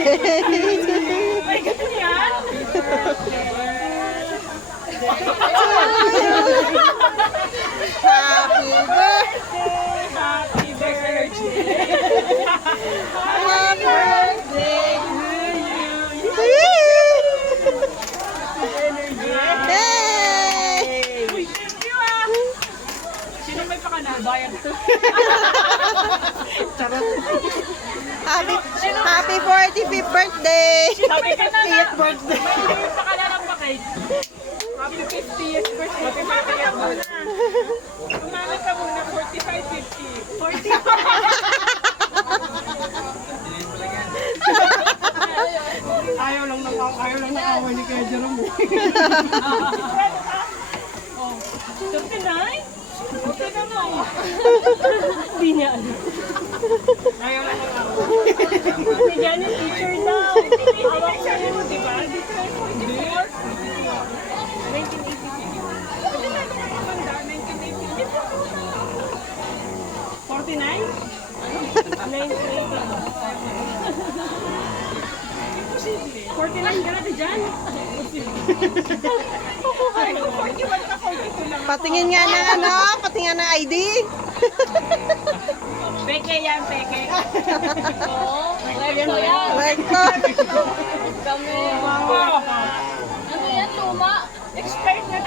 May ganyan? Happy birthday! Happy birthday! Happy birthday! Hey! Uy, thank you ah! Sino may pakanalbayan? Happy 45th birthday! Sabi ka na na! Birthday! May pakalalang pa kayo. Happy 50th birthday! Happy birthday ako na! Umami ka muna, 45, 50. 40. Ayaw lang nakawan ni Kuya Jerome. Oh, 59? Okay na mo. Hindi niya ano. Ayaw lang ako. Si Janet, teacher daw. Hawak ko yun, di ba? Dito ay 44. 1982. Pwede na ito kapaganda, 1980. 49? 49 ka na di dyan? Ay, kung 41 ka, 42 lang. Patingin nga ng ano, patingin ng ID. Peke yan, peke. Oo. Recto yan. Recto. Kami. Wow. Ano yan, luma? Expired na